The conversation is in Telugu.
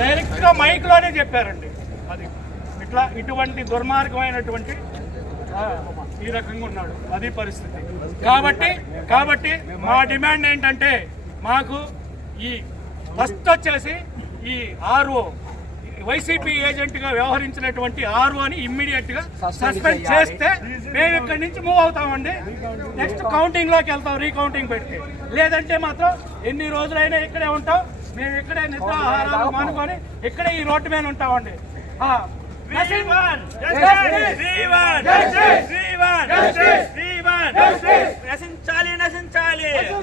డైరెక్ట్ గా మైక్ లోనే చెప్పారండి. అది ఇట్లా ఇటువంటి దుర్మార్గమైనటువంటి ఈ రకంగా ఉన్నాడు, అది పరిస్థితి. కాబట్టి మా డిమాండ్ ఏంటంటే, మాకు ఈ ఫస్ట్ వచ్చేసి ఈ ఆర్ఓ వైసీపీ ఏజెంట్ గా వ్యవహరించినటువంటి ఆర్ఓని ఇమ్మీడియట్ గా సస్పెండ్ చేస్తే మేము ఇక్కడి నుంచి మూవ్ అవుతామండి. నెక్స్ట్ కౌంటింగ్ లోకి వెళ్తాం, రీకౌంటింగ్ పెట్టి. లేదంటే మాత్రం ఎన్ని రోజులైనా ఇక్కడే ఉంటాం, మేము ఇక్కడే నిద్రాహారాలు మానుకొని ఇక్కడే ఈ రోడ్డు మీద ఉంటామండి. నశించాలి.